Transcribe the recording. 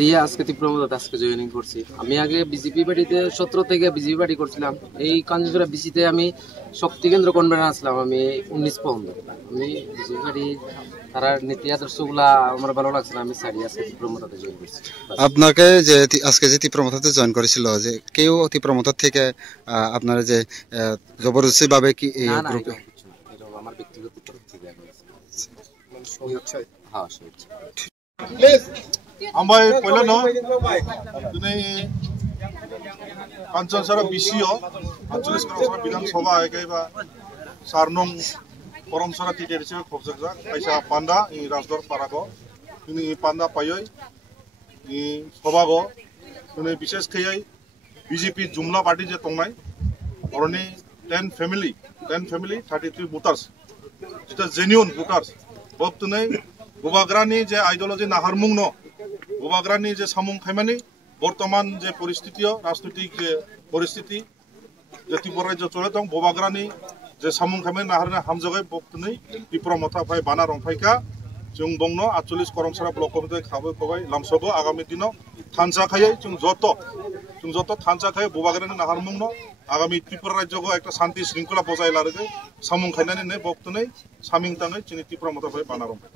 রিয়া আজকে তীব্রমত আজকে জয়েনিং করছি। আমি আগে বিজেপি পার্টিতে 17 থেকে বিজেপি পার্টি করছিলাম। এই কাঞ্চনজোড়া বিসিতে আমি শক্তি কেন্দ্র কনভেনার আসলাম। আমি 19 পর্যন্ত আমি বিজেপি পার্টি তারা নীতি আদর্শগুলা আমার ভালো লাগছে না, আমি সারি আজকে তীব্রমতাতে জয়েন করছি। আপনাকে যে আজকে যে তীব্রমতাতে জয়েন করেছিল যে কেউ তীব্রমতা থেকে আপনারা যে জবরদস্তি ভাবে কি এই গ্রুপে আমার ব্যক্তিগত তরফ থেকে হ্যাঁ आमबाय पहिला दिनै काञ्चनसरा बिसिओ 48 करसरा विधानसभा आइगायबा 4 नं परमसरा टिटेरिसे खबजगजा पैसा पान्दा इ राजदर पारागो दिनै पान्दा पायै इ सभागो दिनै विशेष खयै बीजेपी जुमला पार्टी जे तंनाय अरनि 10 फैमिली 33 वोटार्स जिता जेन्युइन वोटार्स बब दिनै गोबाग्रानि जे आइडियोलॉजी नाहारमुंग न गोबाग्रानि जे सामुं खायमानि बर्तमान जे परिस्थिति राजनैतिक जे परिस्थिति जे त्रिपुरा राज्य चले दं गोबाग्रानि जे सामुं खायमानि नाहारना हामजगै बक्तनै তীব্রমতা फाय बाना रंफायका जों बंनो 48 करमसरा ब्लक कमिटि खाबै खबाय लामसबो आगामी दिनो थानसा खायै जों जत थानसा खायै गोबाग्रानि नाहारमुंग न आगामी त्रिपुरा राज्यको একটা শান্তি শৃঙ্খলা বজায় लारगै सामुं खायनानि ने बक्तनै सामिं ताङै जोंनि তীব্রমতা फाय बाना रंफाय